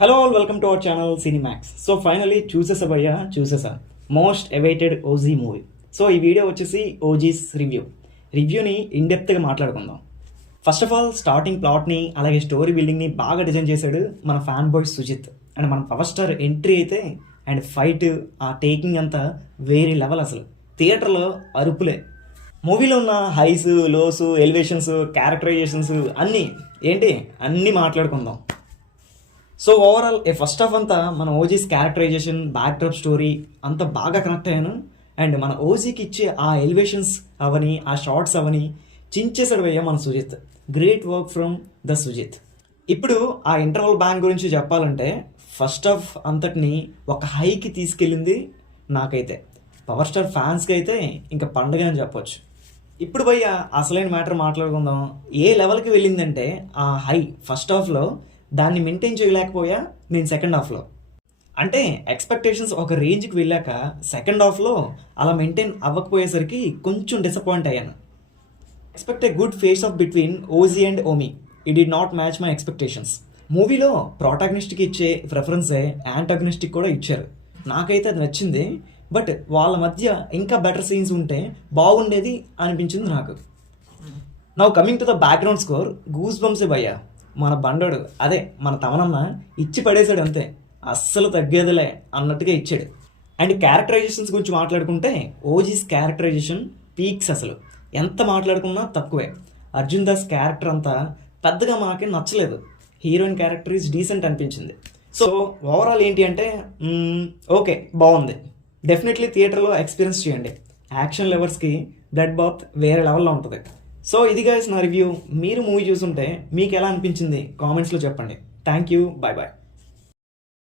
Hello all, welcome to our channel Cinemax. So finally చూసేసా most awaited OG movie. So ఈ video వచ్చేసి ఓజీస్ రివ్యూని ఇన్డెప్త్గా మాట్లాడుకుందాం. ఫస్ట్ ఆఫ్ ఆల్ స్టార్టింగ్ ప్లాట్ని అలాగే స్టోరీ బిల్డింగ్ని బాగా డిజైన్ చేశాడు మన ఫ్యాన్ బాయ్ సుజిత్. అండ్ మన పవర్ స్టార్ ఎంట్రీ అయితే అండ్ ఫైట్ ఆ టేకింగ్ అంతా వేరే లెవెల్. అసలు థియేటర్లో అరుపులే. మూవీలో ఉన్న హైస్ లోస్ ఎలివేషన్స్ క్యారెక్టరైజేషన్స్ అన్నీ మాట్లాడుకుందాం. సో ఓవరాల్ ఫస్ట్ హాఫ్ అంతా మన ఓజీస్ క్యారెక్టరైజేషన్ బ్యాక్డ్రాప్ స్టోరీ అంత బాగా కనెక్ట్ అయ్యాను. అండ్ మన ఓజీకి ఇచ్చే ఆ ఎలివేషన్స్ అవని ఆ షార్ట్స్ అవని చించేసాడు భయ్య మన Sujith. Great work from the Sujith. ఇప్పుడు ఆ ఇంటర్వల్ బ్యాంక్ గురించి చెప్పాలంటే ఫస్ట్ హాఫ్ అంతటిని ఒక హైకి తీసుకెళ్ళింది నాకైతే. పవర్ స్టార్ ఫ్యాన్స్కి అయితే ఇంకా పండుగ అని చెప్పొచ్చు. ఇప్పుడు భయ్య అసలైన మ్యాటర్ మాట్లాడుకుందాం. ఏ లెవెల్కి వెళ్ళిందంటే ఆ హై ఫస్ట్ హాఫ్లో దాన్ని మెయింటైన్ చేయలేకపోయా నేను సెకండ్ హాఫ్లో. అంటే ఎక్స్పెక్టేషన్స్ ఒక రేంజ్కి వెళ్ళాక సెకండ్ హాఫ్లో అలా మెయింటైన్ అవ్వకపోయేసరికి కొంచెం డిసప్పాయింట్ అయ్యాను. Expect a good face of between OG and owe me. It did not match my expectations. మూవీలో ప్రోటాగనిస్ట్కి ఇచ్చే ప్రిఫరెన్సే యాంటాగనిస్ట్కి కూడా ఇచ్చారు. నాకైతే అది నచ్చింది. బట్ వాళ్ళ మధ్య ఇంకా బెటర్ సీన్స్ ఉంటే బాగుండేది అనిపించింది నాకు. Now coming to the background score, goose బంప్సే భయ్యా. మన బండోడు అదే మన తమనన్న ఇచ్చి పడేశాడు అంతే, అస్సలు తగ్గేదిలే అన్నట్టుగా ఇచ్చాడు. అండ్ క్యారెక్టరైజేషన్స్ గురించి మాట్లాడుకుంటే ఓజీస్ క్యారెక్టరైజేషన్ పీక్స్. అసలు ఎంత మాట్లాడుకున్నా తక్కువే. అర్జున్ దాస్ క్యారెక్టర్ అంతా పెద్దగా మనకి నచ్చలేదు. హీరోయిన్ క్యారెక్టర్ ఈజ్ డీసెంట్ అనిపించింది. సో ఓవరాల్ ఏంటి అంటే ఓకే, బాగుంది. డెఫినెట్లీ థియేటర్లో ఎక్స్పీరియన్స్ చేయండి. యాక్షన్ లవర్స్కి బ్లడ్ బాత్ వేరే లెవెల్లో ఉంటుంది. సో ఇది గైస్ నా రివ్యూ. మీరు మూవీ చూసుంటే మీకు ఎలా అనిపించింది కామెంట్స్లో చెప్పండి. Thank you, bye bye.